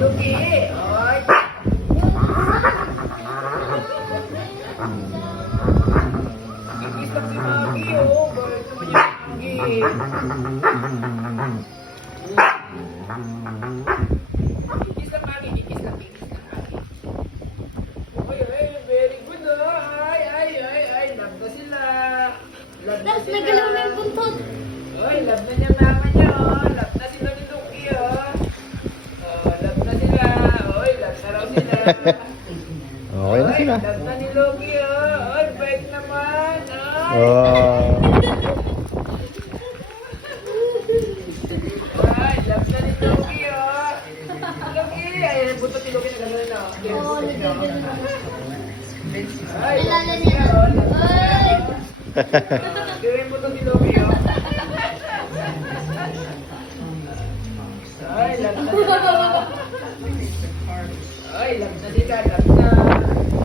Lugi. Ay. Kikis lang si Magi, oh. Bait naman yung Magi. Kikis lang, Magi. Kikis lang, kikis lang, Magi. Ay, ay, very good, oh. Ay. Love na sila. Love na Tapos sila. nagalaw na yung buntot. Ay, love na niya mama niya, oh. Love na sila ni Lugi, oh. Oh, love na sila. Oy, love na raw sila. Okay na sila. Love na ni Lugi, oh. Ay, bait naman. Ay. Oh. Ay, love na ni Lugi, oh. Lugi. Ay, buto ni Lugi na gano'n, oh. Oo, nagagano na. Ay, love Nalala na niya. siya, oh. Love na siya. Ay! Gawin mo to ni Lugi, oh. Ay, love na sila. Ay, love na sila. Love na.